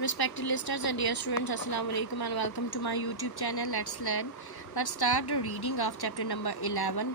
Respected listeners and dear students, Assalamu alaikum and welcome to my YouTube channel. Let's learn. Let's start the reading of chapter number 11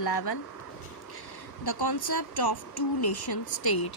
11. The concept of two nation state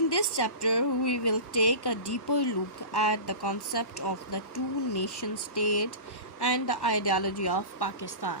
in this chapter we will take a deeper look at the concept of the two nation state and the ideology of Pakistan.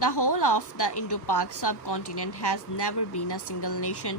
The whole of the Indo-Pak subcontinent has never been a single nation.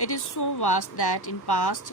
It is so vast that in past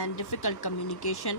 and difficult communication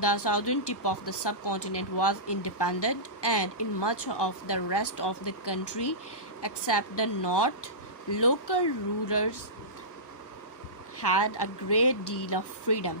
The southern tip of the subcontinent was independent and in much of the rest of the country except the north, local rulers had a great deal of freedom.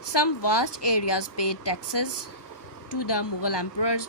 Some vast areas paid taxes to the Mughal emperors.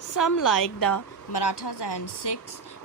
Some like the Marathas and Sikhs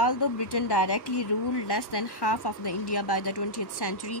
Although Britain directly ruled less than half of the India by the 20th century.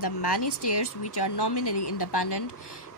the many states which are nominally independent.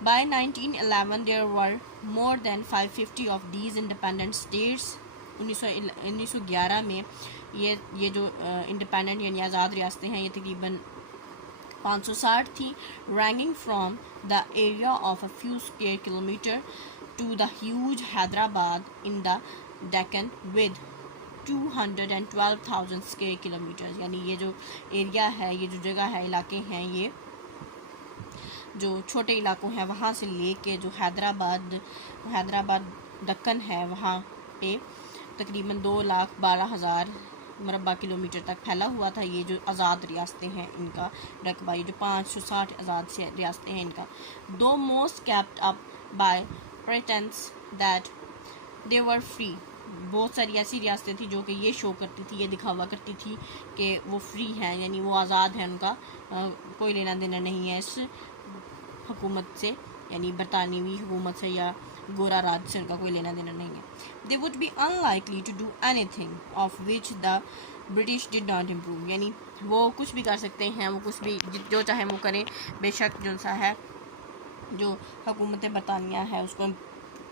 By 1911 there were more than 550 of these independent states 1911 میں یہ جو independent یعنی آزاد ریاستیں ہیں یہ تقریباً 560 تھی، ranging from the area of a few square kilometre to the huge Hyderabad in the Deccan with 212,000 square kilometre. یعنی یہ جو ایریا ہے، یہ جو جگہ ہے، علاقے ہیں، یہ جو چھوٹے علاقوں ہیں وہاں سے لے کے جو حیدرآباد دکن ہے وہاں پہ تقریباً 2,12,000 مربع کلومیٹر تک پھیلا ہوا تھا یہ جو آزاد ریاستیں ہیں ان کا رقبہ، یہ جو 560 آزاد ریاستیں ہیں ان کا. دو most kept up by pretence that they were free. بہت ساری ایسی ریاستیں تھیں جو کہ یہ شو کرتی تھی، یہ دکھاوا کرتی تھی کہ وہ فری ہیں، یعنی وہ آزاد ہیں، ان کا کوئی لینا دینا نہیں ہے اس حکومت سے، یعنی برطانوی حکومت سے یا گورا راج سے ان کا کوئی لینا دینا نہیں ہے. They would be unlikely to do anything of which the British did not improve. یعنی وہ کچھ بھی کر سکتے ہیں، وہ کچھ بھی جو چاہیں وہ کریں، بے شک جو سا ہے جو حکومت برطانیہ ہے اس کو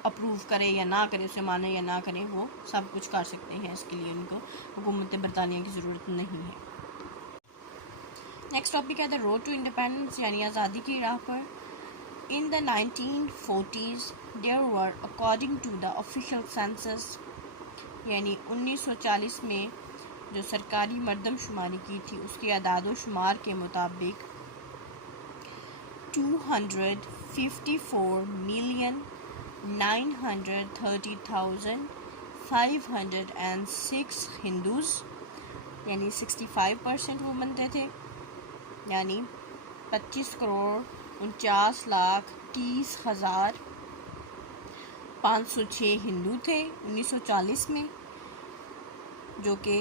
اپروو کرے یا نہ کرے، اسے مانے یا نہ کرے، وہ سب کچھ کر سکتے ہیں، اس کے لیے ان کو حکومت برطانیہ کی ضرورت نہیں ہے. نیکسٹ ٹاپک ہے دا روڈ ٹو انڈیپینڈنس، یعنی آزادی کی راہ پر. In the 1940s, there were, according to the official census, یعنی 1940 میں جو سرکاری مردم شماری کی تھی اس کے اعداد و شمار کے مطابق 254,930,506 ہندوز، یعنی 65% وہ بنتے تھے، یعنی 25,30,30,506 ہندو تھے 1940 میں، جو کہ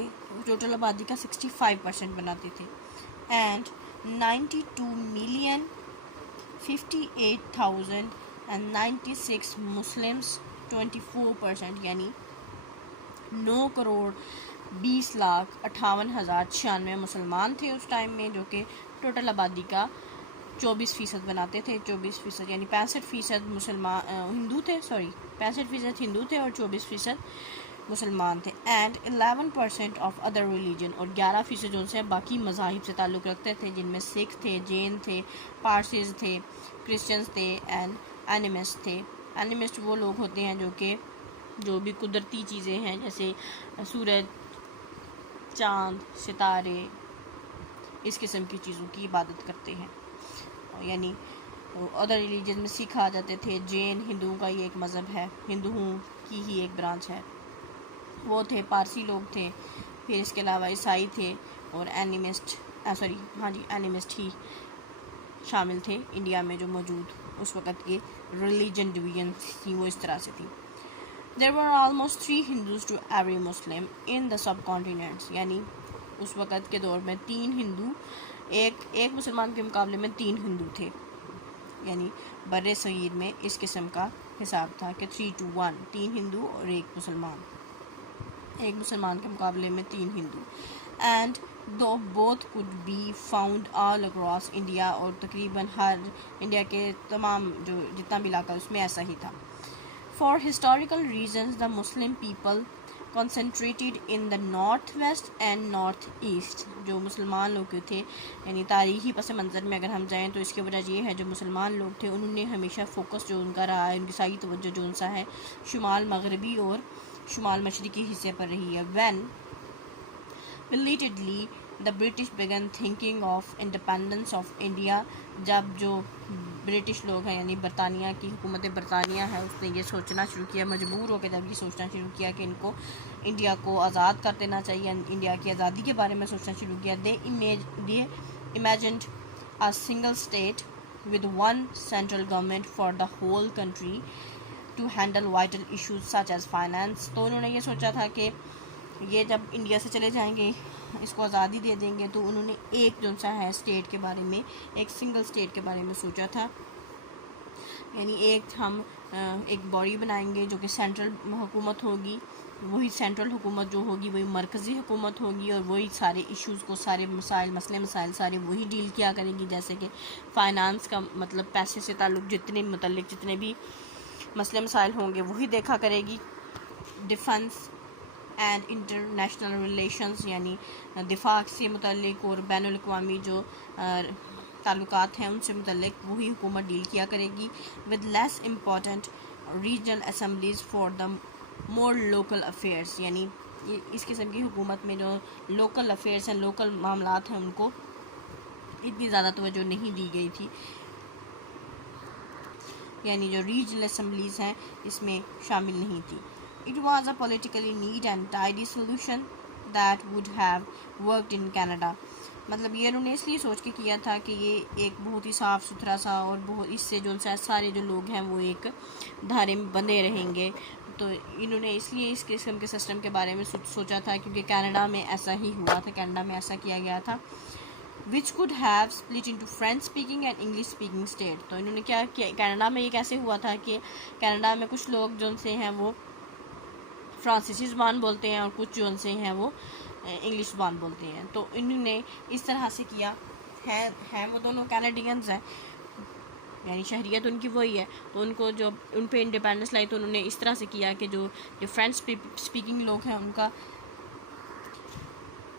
ٹوٹل آبادی کا 65% بناتے تھے. اینڈ 92,058,096 مسلمس 24%، یعنی 9,20,58,096 مسلمان تھے اس ٹائم میں، جو کہ ٹوٹل آبادی کا 24% بناتے تھے. 24% یعنی 65% ہندو تھے، 65% ہندو تھے اور 24% مسلمان تھے. اینڈ 11% آف ادر ریلیجن، اور 11% جو سے باقی مذاہب سے تعلق رکھتے تھے، جن میں سکھ تھے، جین تھے، پارسیز تھے، کرسچنز تھے، اینڈ اینیمسٹ تھے. اینیمسٹ وہ لوگ ہوتے ہیں جو بھی قدرتی چیزیں ہیں جیسے سورج، چاند، ستارے، اس قسم کی چیزوں کی عبادت کرتے ہیں. یعنی ادر ریلیجن میں سکھ آ جاتے تھے، جین ہندوؤں کا یہ ایک مذہب ہے، ہندوؤں کی ہی ایک برانچ ہے، وہ تھے. پارسی لوگ تھے، پھر اس کے علاوہ عیسائی تھے، اور اینیمسٹ ہی شامل تھے انڈیا میں جو موجود اس وقت کی ریلیجن ڈویژن تھی وہ اس طرح سے تھی. There were almost 3 Hindus to every Muslim in the subcontinent. یعنی اس وقت کے دور میں 3 ہندو ایک مسلمان کے مقابلے میں 3 ہندو تھے، یعنی بر صغیر میں اس قسم کا حساب تھا کہ 3 to 1، 3 ہندو اور ایک مسلمان کے مقابلے میں 3 ہندو. And though both could be found all across India، اور تقریباً ہر انڈیا کے تمام جو جتنا بھی علاقہ اس میں ایسا ہی تھا. For historical reasons the Muslim people concentrated in the north west and north east. جو مسلمان لوگ تھے، یعنی تاریخی پس منظر میں اگر ہم جائیں تو اس کی وجہ یہ ہے جو مسلمان لوگ تھے انہوں نے ہمیشہ فوکس جو ان کا رہا ہے، ان کی ساری توجہ جو ان سا ہے شمال مغربی اور شمال مشرقی حصے پر رہی ہے. When belatedly the British began thinking of independence of India، جب جو برٹش لوگ ہیں یعنی برطانیہ کی حکومت برطانیہ ہے اس نے یہ سوچنا شروع کیا، مجبور ہو کے جب یہ سوچنا شروع کیا کہ ان کو انڈیا کو آزاد کر دینا چاہیے، انڈیا کی آزادی کے بارے میں سوچنا شروع کیا. they imagined a single state with one central government for the whole country to handle vital issues such as finance. تو انہوں نے یہ سوچا تھا کہ یہ جب انڈیا سے چلے جائیں گے، اس کو آزادی دے دیں گے، تو انہوں نے ایک جو سا ہے اسٹیٹ کے بارے میں، ایک سنگل اسٹیٹ کے بارے میں سوچا تھا. یعنی ہم ایک باڈی بنائیں گے جو کہ سینٹرل حکومت ہوگی، وہی سینٹرل حکومت جو ہوگی وہی مرکزی حکومت ہوگی، اور وہی سارے ایشوز کو، سارے مسائل سارے وہی ڈیل کیا کرے گی. جیسے کہ فائنانس کا مطلب پیسے سے تعلق جتنے بھی مسئلے مسائل ہوں گے وہی دیکھا کرے گی. ڈیفنس اینڈ انٹرنیشنل ریلیشنز یعنی دفاع سے متعلق اور بین الاقوامی جو تعلقات ہیں ان سے متعلق وہی حکومت ڈیل کیا کرے گی. With less important regional assemblies for the more local affairs, یعنی اس قسم کی حکومت میں جو لوکل افیئرس ہیں، لوکل معاملات ہیں، ان کو اتنی زیادہ توجہ نہیں دی گئی تھی، یعنی جو ریجنل اسمبلیز ہیں اس میں شامل نہیں تھی. It was a politically neat and tidy solution that would have worked in Canada. مطلب یہ انہوں نے اس لیے سوچ کے کیا تھا کہ یہ ایک بہت ہی صاف ستھرا سا اور بہت اس سے جو سارے جو لوگ ہیں وہ ایک دھارے میں بندھے رہیں گے. تو انہوں نے اس لیے اس قسم کے سسٹم کے بارے میں سوچا تھا کیونکہ کینیڈا میں ایسا ہی ہوا تھا، کینیڈا میں ایسا کیا گیا تھا. which could have split into French speaking and English speaking state. تو انہوں نے کیا کینیڈا میں یہ کیسے ہوا تھا کہ کینیڈا میں کچھ لوگ جو سے ہیں وہ فرانسیسی زبان بولتے ہیں اور کچھ جو سے ہیں وہ انگلش زبان بولتے ہیں. تو انہوں نے اس طرح سے کیا ہے وہ دونوں کینیڈینز ہیں، یعنی شہریت ان کی وہی ہے، تو ان کو جو ان پہ انڈیپینڈنس لائی تو انہوں نے اس طرح سے کیا کہ جو فرینچ اسپیکنگ لوگ ہیں ان کا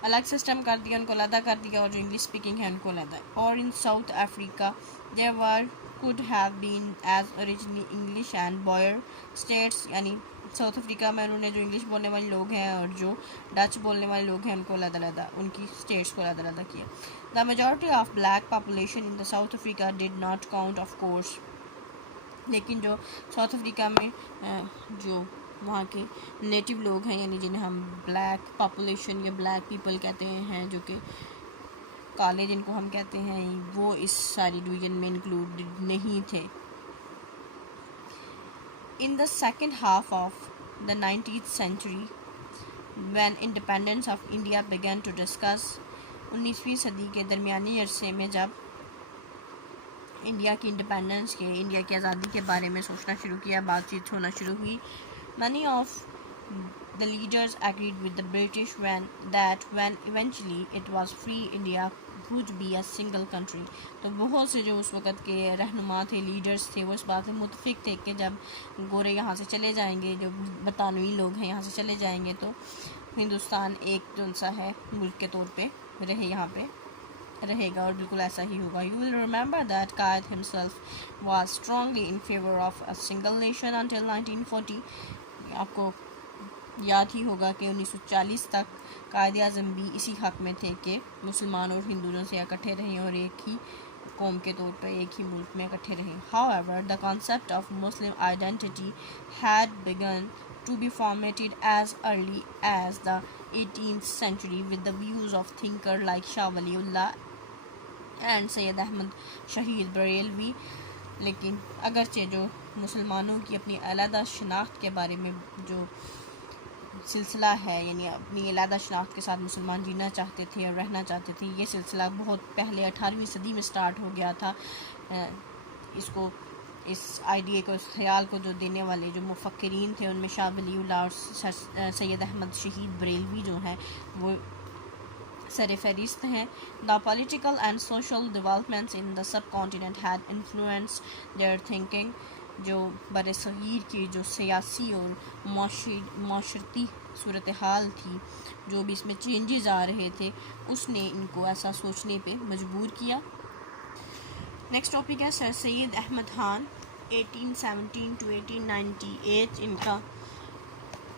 الگ سسٹم کر دیا، ان کو علیحدہ کر دیا، اور جو انگلش اسپیکنگ ہے ان کو علیحدہ. اور in South Africa there were could have been as originally English and Boer states، یعنی ساؤتھ افریقہ میں انہوں نے جو انگلش بولنے والے لوگ ہیں اور جو ڈچ بولنے والے لوگ ہیں ان کو علیحدہ ان کی اسٹیٹس کو علیحدہ کیا. The majority of black population in the South Africa did not count of course. لیکن جو ساؤتھ افریقہ میں جو وہاں کے نیٹو لوگ ہیں، یعنی جنہیں ہم بلیک پاپولیشن یا بلیک پیپل کہتے ہیں، جو کہ کالے جن کو ہم کہتے ہیں، وہ اس ساری ڈویژن میں انکلوڈ نہیں تھے. In the second half of the 19th century, when independence of India began to discuss، 19ویں صدی کے درمیانی عرصے میں جب انڈیا کی انڈیپینڈنس کے، انڈیا کی آزادی کے بارے میں سوچنا شروع کیا، بات چیت ہونا شروع ہوئی. Many of the leaders agreed with the British that when eventually it was free, India would be a single country. تو بہت سے جو اس وقت کے رہنما تھے، لیڈرز تھے، وہ اس بات میں متفق تھے کہ جب گورے یہاں سے چلے جائیں گے، جو برطانوی لوگ ہیں یہاں سے چلے جائیں گے، تو ہندوستان ایک جو سا ہے ملک کے طور پہ یہاں پہ رہے گا، اور بالکل ایسا ہی ہوگا. You will remember that Qaid himself was strongly in favor of a single nation until 1940. آپ کو یاد ہی ہوگا کہ 1940 تک قائد اعظم بھی اسی حق میں تھے کہ مسلمان اور ہندوؤں سے اکٹھے رہیں اور ایک ہی قوم کے طور پر ایک ہی ملک میں اکٹھے رہیں. However, the concept of Muslim identity had begun to be formatted as early as the 18th century with the views of thinkers like Shah Wali Allah and سید احمد شہید بریلوی. لیکن اگرچہ جو مسلمانوں کی اپنی علیحدہ شناخت کے بارے میں جو سلسلہ ہے، یعنی اپنی علیحدہ شناخت کے ساتھ مسلمان جینا چاہتے تھے اور رہنا چاہتے تھے، یہ سلسلہ بہت پہلے 18ویں صدی میں سٹارٹ ہو گیا تھا. اس آئیڈیا کو، اس خیال کو جو دینے والے جو مفکرین تھے ان میں شاہ ولی اللہ اور سید احمد شہید بریلوی جو ہیں وہ سر فہرست ہیں. The political and social developments in the subcontinent had influenced their thinking. جو بر صغیر کی جو سیاسی اور معاشرتی صورتحال تھی، جو بھی اس میں چینجز آ رہے تھے، اس نے ان کو ایسا سوچنے پہ مجبور کیا. نیکسٹ ٹاپک ہے سر سید احمد خان. 1817 to 1898 ان کا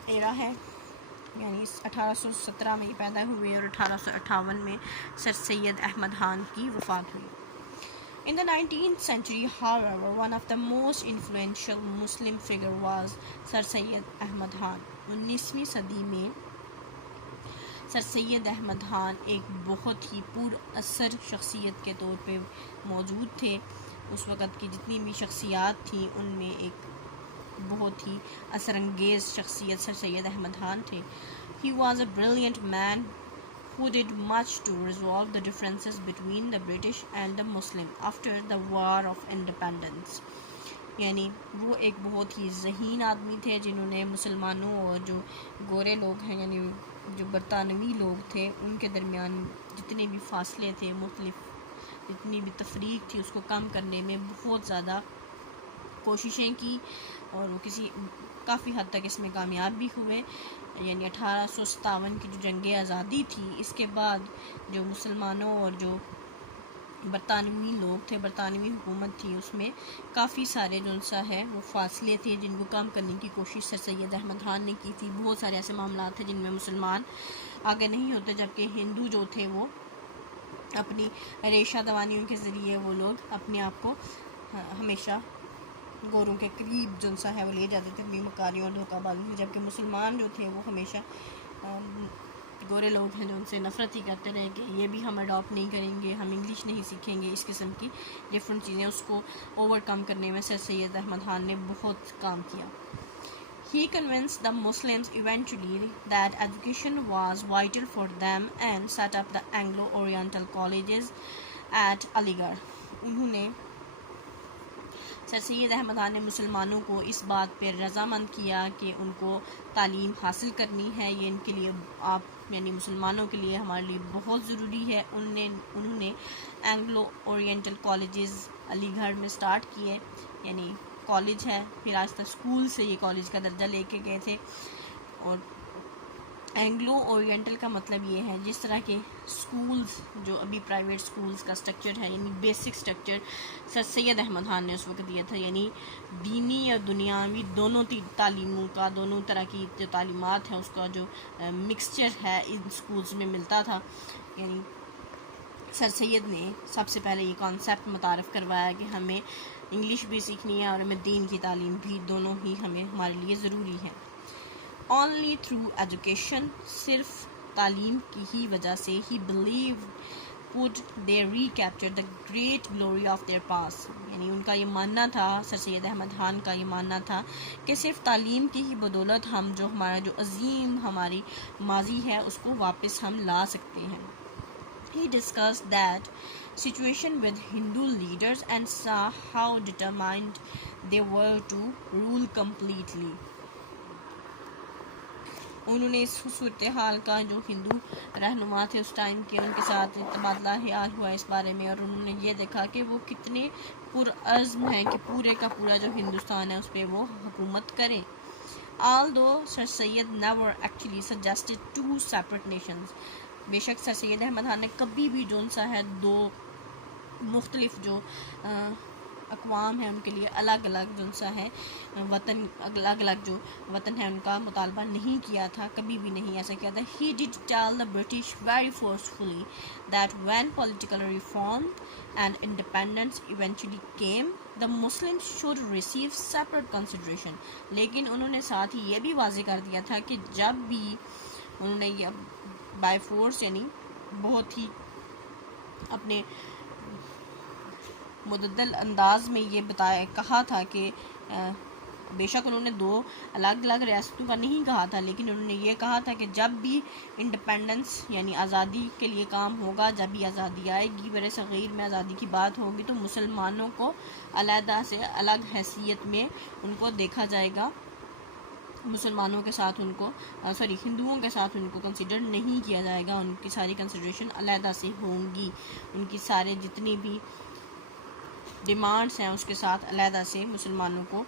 ایرا ہے، یعنی 1817 میں یہ پیدا ہوئے اور 1858 میں سر سید احمد خان کی وفات ہوئی. In the 19th century, however, one of the most influential Muslim figure was Sir Syed Ahmad Khan. 19ویں صدی میں سر سید احمد خان ایک بہت ہی پر اثر شخصیت کے طور پہ موجود تھے. اس وقت کی جتنی بھی شخصیات تھیں ان میں ایک بہت ہی اثر انگیز شخصیت سر سید احمد خان تھے. He was a brilliant man who did much to resolve the differences between the British and the Muslim after the War of Independence. یعنی وہ ایک بہت ہی ذہین آدمی تھے جنہوں نے مسلمانوں اور جو گورے لوگ ہیں، یعنی جو برطانوی لوگ تھے، ان کے درمیان جتنے بھی فاصلے تھے، مختلف جتنی بھی تفریق تھی، اس کو کم کرنے میں بہت زیادہ کوششیں کی. اور وہ کافی حد تک اس میں کامیاب بھی ہوئے. یعنی 1857 کی جو جنگ آزادی تھی، اس کے بعد جو مسلمانوں اور جو برطانوی لوگ تھے، برطانوی حکومت تھی، اس میں کافی سارے جو ہے وہ فاصلے تھے جن کو کم کرنے کی کوشش سر سید احمد خان نے کی تھی. بہت سارے ایسے معاملات تھے جن میں مسلمان آگے نہیں ہوتے، جبکہ ہندو جو تھے وہ اپنی ریشہ دوانیوں کے ذریعے وہ لوگ اپنے آپ کو ہمیشہ گوروں کے قریب جو ہے وہ لے جاتے تھے اپنی مکاریوں اور دھوکہ بازی میں، جبکہ مسلمان جو تھے وہ ہمیشہ گورے لوگ ہیں جو ان سے نفرت ہی کرتے رہے کہ یہ بھی ہم اڈاپٹ نہیں کریں گے، ہم انگلش نہیں سیکھیں گے. اس قسم کی ڈفرینٹ چیزیں، اس کو اوور کم کرنے میں سر سید احمد خان نے بہت کام کیا. He convinced the Muslims eventually that education was vital for them and set up the Anglo-Oriental colleges at Aligarh. انہوں نے سر سید احمد خان نے مسلمانوں کو اس بات پہ رضامند کیا کہ ان کو تعلیم حاصل کرنی ہے، یہ ان کے لیے یعنی مسلمانوں کے لیے ہمارے لیے بہت ضروری ہے. انہوں نے اینگلو اورینٹل کالجز علی گڑھ میں سٹارٹ کیے، یعنی کالج ہے، پھر آہستہ اسکول سے یہ کالج کا درجہ لے کے گئے تھے. اور اینگلو اورینٹل کا مطلب یہ ہے جس طرح کے سکولز جو ابھی پرائیویٹ سکولز کا سٹرکچر ہے، یعنی بیسک سٹرکچر سر سید احمد خان نے اس وقت دیا تھا، یعنی دینی اور دنیاوی دونوں تعلیموں کا، دونوں طرح کی جو تعلیمات ہیں اس کا جو مکسچر ہے ان سکولز میں ملتا تھا. یعنی سر سید نے سب سے پہلے یہ کانسیپٹ متعارف کروایا کہ ہمیں انگلش بھی سیکھنی ہے اور ہمیں دین کی تعلیم بھی، دونوں ہی ہمارے لیے ضروری ہے. Only through education، صرف تعلیم کی ہی وجہ سے he believed would they recapture the great glory of their past. یعنی ان کا یہ ماننا تھا، سر سید احمد خان کا یہ ماننا تھا کہ صرف تعلیم کی ہی بدولت ہم جو ہمارا جو عظیم ہماری ماضی ہے اس کو واپس ہم لا سکتے ہیں. He discussed that situation with Hindu leaders and saw how determined they were to rule completely. انہوں نے اس صورتحال کا جو ہندو رہنما تھے اس ٹائم کے، ان کے ساتھ تبادلہ خیال ہوا اس بارے میں، اور انہوں نے یہ دیکھا کہ وہ کتنے پرعزم ہیں کہ پورے کا پورا جو ہندوستان ہے اس پہ وہ حکومت کریں. Although Sir Syed never actually suggested two separate nations، بے شک سر سید احمد خان نے کبھی بھی جو سا ہے دو مختلف جو اقوام ہیں ان کے لیے الگ الگ جو سا ہے وطن، الگ الگ جو وطن ہے ان کا مطالبہ نہیں کیا تھا، کبھی بھی نہیں ایسا کیا تھا. He did tell the British very forcefully that when political reform and independence eventually came, the Muslims should receive separate consideration. لیکن انہوں نے ساتھ ہی یہ بھی واضح کر دیا تھا کہ جب بھی انہوں نے یہ بائی فورس یعنی بہت ہی اپنے مدلل انداز میں یہ کہا تھا کہ بے شک انہوں نے دو الگ الگ ریاستوں کا نہیں کہا تھا، لیکن انہوں نے یہ کہا تھا کہ جب بھی انڈیپینڈنس یعنی آزادی کے لیے کام ہوگا، جب بھی آزادی آئے گی، بر صغیر میں آزادی کی بات ہوگی تو مسلمانوں کو علیحدہ سے الگ حیثیت میں ان کو دیکھا جائے گا، مسلمانوں کے ساتھ ان کو ہندوؤں کے ساتھ ان کو کنسیڈر نہیں کیا جائے گا، ان کی ساری کنسیڈریشن علیحدہ سے ہوں گی، ان کی سارے جتنی بھی ڈیمانڈس ہیں اس کے ساتھ علیحدہ سے مسلمانوں کو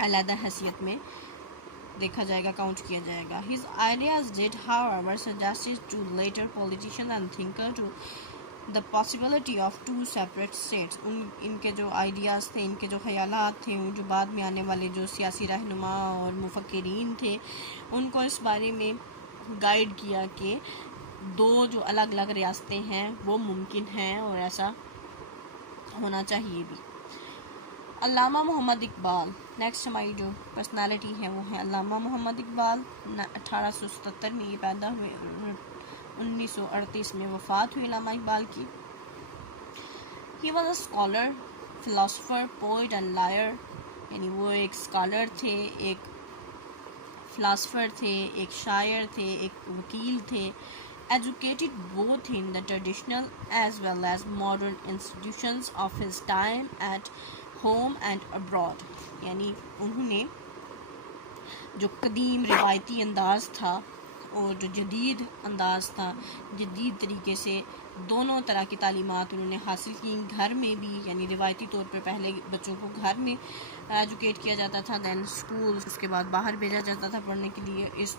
علیحدہ حیثیت میں دیکھا جائے گا، کاؤنٹ کیا جائے گا. His ideas did however suggest to later politicians and thinkers to the possibility of two separate states. ان کے جو آئیڈیاز تھے، ان کے جو خیالات تھے، جو بعد میں آنے والے جو سیاسی رہنما اور مفکرین تھے ان کو اس بارے میں گائیڈ کیا کہ دو جو الگ الگ ریاستیں ہیں وہ ممکن ہیں اور ایسا ہونا چاہیے بھی. علامہ محمد اقبال، نیکسٹ ہماری جو پرسنالٹی ہے وہ ہے علامہ محمد اقبال. 1877 میں یہ پیدا ہوئے، 1938 میں وفات ہوئی علامہ اقبال کی. He was a scholar, philosopher, poet and liar. یعنی وہ ایک اسکالر تھے، ایک فلاسفر تھے، ایک شاعر تھے، ایک وکیل تھے. Educated both in the traditional as well as modern institutions of his time at home and abroad. یعنی انہوں نے جو قدیم روایتی انداز تھا اور جو جدید انداز تھا، جدید طریقے سے دونوں طرح کی تعلیمات انہوں نے حاصل کی، گھر میں بھی، یعنی روایتی طور پر پہلے بچوں کو گھر میں ایجوکیٹ کیا جاتا تھا، دین اسکول، اس کے بعد باہر بھیجا جاتا تھا پڑھنے کے لیے. اس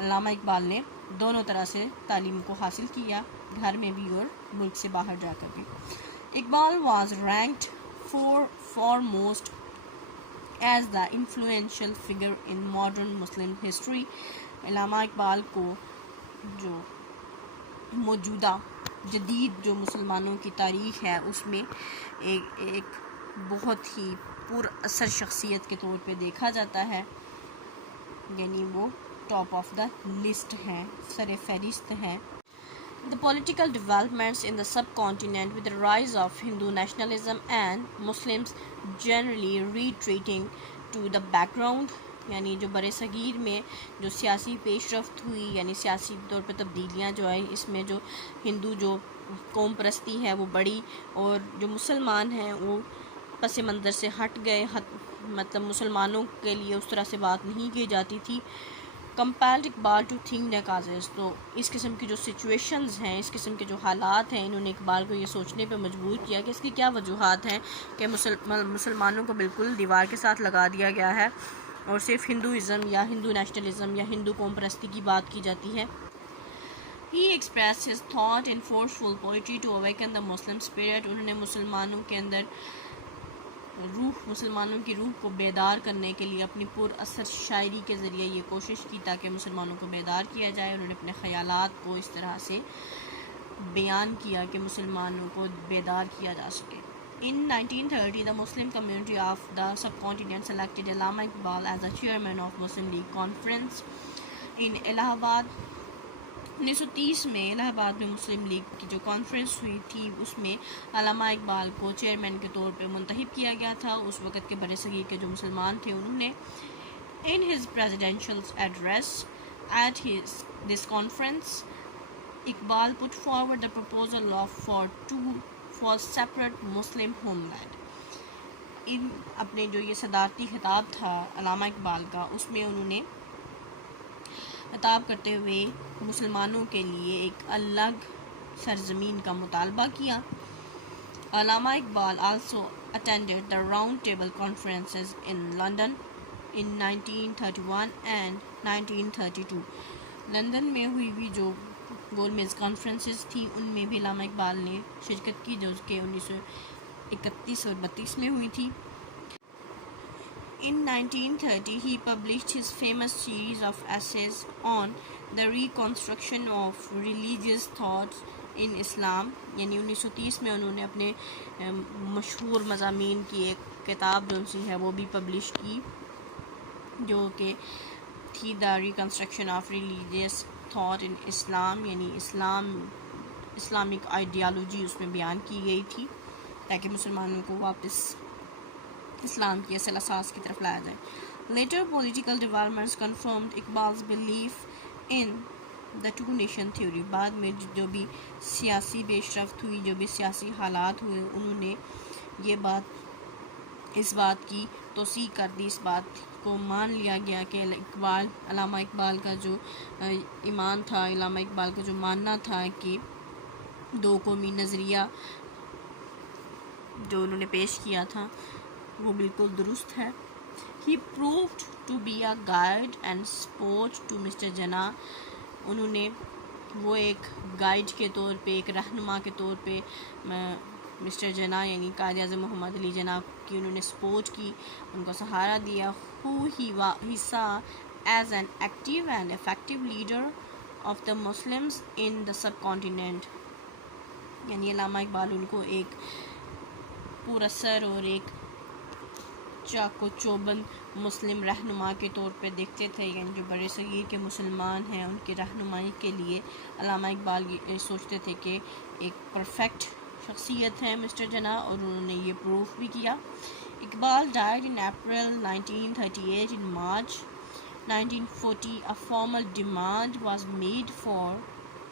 علامہ اقبال نے دونوں طرح سے تعلیم کو حاصل کیا، گھر میں بھی اور ملک سے باہر جا کر بھی. Iqbal was ranked foremost as the influential figure in modern Muslim history. علامہ اقبال کو جو موجودہ جدید جو مسلمانوں کی تاریخ ہے اس میں ایک بہت ہی پر اثر شخصیت کے طور پہ دیکھا جاتا ہے، یعنی وہ ٹاپ آف دا لسٹ ہیں، سر فہرست ہیں. The political developments in the subcontinent with the rise of Hindu nationalism and Muslims generally retreating to the background، یعنی جو برِ صغیر میں جو سیاسی پیش رفت ہوئی، یعنی سیاسی طور پہ تبدیلیاں جو آئی، اس میں جو ہندو جو قوم پرستی ہے وہ بڑی، اور جو مسلمان ہیں وہ پس منظر سے ہٹ گئے، مطلب مسلمانوں کے لیے اس طرح سے بات نہیں کی جاتی تھی. compelled Iqbal to think the causes, تو اس قسم کی جو سچویشنز ہیں، اس قسم کے جو حالات ہیں، انہوں نے اقبال کو یہ سوچنے پہ مجبور کیا کہ اس کی کیا وجوہات ہیں کہ مسلمانوں کو بالکل دیوار کے ساتھ لگا دیا گیا ہے اور صرف ہندوازم یا ہندو نیشنلزم یا ہندو قوم پرستی کی بات کی جاتی ہے. He expressed his thought in forceful poetry to awaken the Muslim spirit. انہوں نے مسلمانوں کے اندر مسلمانوں کی روح کو بیدار کرنے کے لیے اپنی پر اثر شاعری کے ذریعے یہ کوشش کی تاکہ مسلمانوں کو بیدار کیا جائے. انہوں نے اپنے خیالات کو اس طرح سے بیان کیا کہ مسلمانوں کو بیدار کیا جا سکے. In 1930, the Muslim community of the subcontinent selected Allama Iqbal as the chairman of Muslim League Conference in Allah Abad. 1930 میں الہ آباد میں مسلم لیگ کی جو کانفرنس ہوئی تھی اس میں علامہ اقبال کو چیئرمین کے طور پہ منتخب کیا گیا تھا. اس وقت کے بر صغیر کے جو مسلمان تھے انہوں نے in his presidential address at this conference, Iqbal put forward the proposal for separate Muslim homeland. ان اپنے جو یہ صدارتی خطاب تھا علامہ اقبال کا، اس میں انہوں نے خطاب کرتے ہوئے مسلمانوں کے لیے ایک الگ سرزمین کا مطالبہ کیا. علامہ Iqbal also attended the round table conferences in London in 1931 and 1932. London میں ہوئی ہوئی جو گول میز کانفرنسز تھی ان میں بھی علامہ اقبال نے شرکت کی، جو کہ 1931 اور 32 میں ہوئی تھی. In 1930, he published his famous series of essays on the reconstruction of religious thoughts in Islam. یعنی 1930 میں انہوں نے اپنے مشہور مضامین کی ایک کتاب جو سی ہے وہ بھی پبلش کی، جو کہ تھی the reconstruction of religious thought in Islam, یعنی اسلامک آئیڈیالوجی اس میں بیان کی گئی تھی تاکہ مسلمانوں کو واپس اسلام کی اصل اساس کی طرف لایا جائے. Later political developments confirmed Iqbal's belief in the two nation theory. بعد میں جو بھی سیاسی پیش رفت ہوئی، جو بھی سیاسی حالات ہوئے، انہوں نے یہ اس بات کی توثیق کر دی، اس بات کو مان لیا گیا کہ علامہ اقبال کا جو ایمان تھا، علامہ اقبال کا جو ماننا تھا کہ دو قومی نظریہ جو انہوں نے پیش کیا تھا وہ بالکل درست ہے. He proved to be a guide and support to Mr. Jinnah. انہوں نے وہ ایک گائیڈ کے طور پہ، ایک رہنما کے طور پہ مسٹر جناح یعنی قائد اعظم محمد علی جناح کی انہوں نے سپورٹ کی، ان کو سہارا دیا. Who he saw as an active and effective leader of the Muslims in the subcontinent. یعنی علامہ اقبال ان کو ایک پراثر اور ایک چاقو چوبند مسلم رہنما کے طور پہ دیکھتے تھے، یعنی جو بر صغیر کے مسلمان ہیں ان کی رہنمائی کے لیے علامہ اقبال سوچتے تھے کہ ایک پرفیکٹ شخصیت ہے مسٹر جناح، اور انہوں نے یہ پروف بھی کیا. Iqbal died in April 1938. In March 1940 a formal demand was made for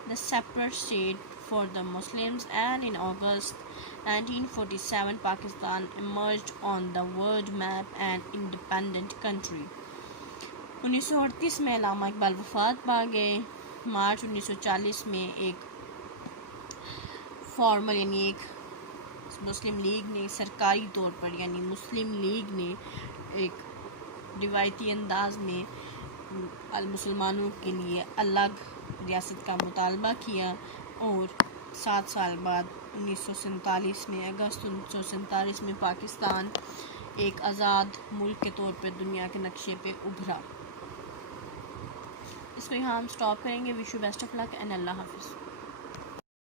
the separate state for the Muslims, and in August 1947 Pakistan emerged on the world map an independent country. 1938 میں علامہ اقبال وفات پا گئے. مارچ 1940 میں ایک فارمل یعنی ایک مسلم لیگ نے سرکاری طور پر، یعنی مسلم لیگ نے ایک روایتی انداز میں مسلمانوں کے لیے الگ ریاست کا مطالبہ کیا، اور 7 سال بعد 1947 میں، اگست 1947 میں پاکستان ایک آزاد ملک کے طور پر دنیا کے نقشے پہ ابھرا۔ اس کو یہاں ہم سٹاپ کریں گے۔ Wish you best of luck and اللہ حافظ۔